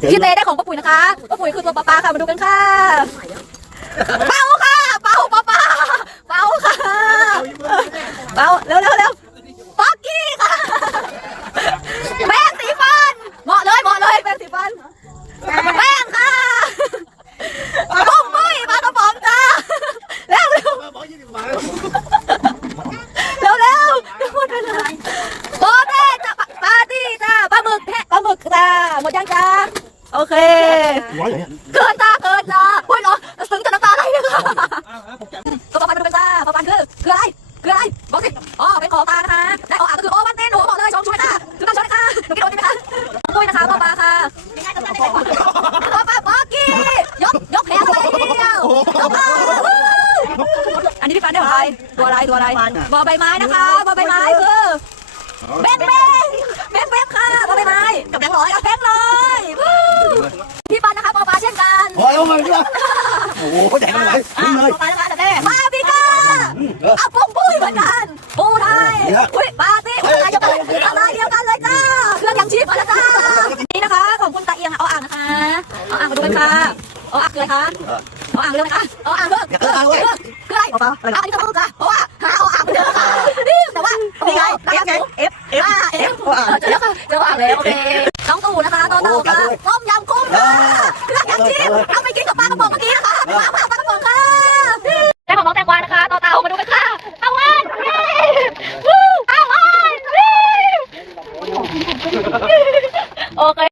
พี่เต้ได้ของป้าปุ๋ยนะคะป้าปุ๋ยคือตัวปลาปลาค่ะ มาดูกันค่ะ เป่าค่ะ เป่าปลาปลาเป่าค่ะ เป่าเร็วเร็วเร็วป๊อกกี้ค่ะแป้งสีฟัน เหมาะเลยเหมาะเลยแป้งสีฟัน แป้งค่ะปุ้มปุ้ยปลากระป๋องจ้าเร็วเร็วเร็วเร็วเร็วหมดเวลาโบเต้จ้าปาร์ตี้จ้าปลาหมึกแพะปลาหมึกจ้าหมดยังจ้า โอเคเกินจ้าเกินจ้าพูดเหรอซึ้งจนน้ำตาไหลเลยค่ะตัวประพันธ์มาดูกันจ้าประพันธ์คือคืออะไรคืออะไรบอกสิอ๋อเป็นของตานะคะได้ออกอะก็คือโอ้วันเต้นหนูบอกเลยชมช่วยค่ะคือต้องช่วยค่ะหนูกินโอติไหมคะปุ้ยนะคะปลาปลาค่ะปลาปลาปลากี้ยกยกแขนเลยทีเดียวยกมาอันนี้พี่ปันได้ของใครตัวอะไรตัวอะไรบอใบไม้นะคะบอใบไม้คือ กันโอ้ยโอ้ยโอ้โหแดงอะไรอะนี่เลยต่อไปนะคะแต่แม่มาพี่ก้าอะปุ้งปุ้ยเหมือนกันปูไทยอุ้ยปาร์ตี้อะไรเดียวกันอะไรเดียวกันเลยจ้าเครื่องยังชีพมาแล้วจ้านี่นะคะ ของคุณตาเอียงเอาอ่างนะคะเอาอ่างมาดูกันค่ะเอาอ่างคืออะไรคะเอาอ่างเรื่องอะไรคะเอาอ่างเรื่องคืออะไรคืออะไรเอาอันนี้ก็พูดค่ะเพราะว่าหาเอาอ่างเจอค่ะนี่แต่ว่านี่ไง F ไง F F F เจอแล้วค่ะเจออ่างแล้วโอเคน้องตู่นะคะต่อต่อค่ะต้มยำกุ้งค่ะเครื่องยังชีพเอาไป okay.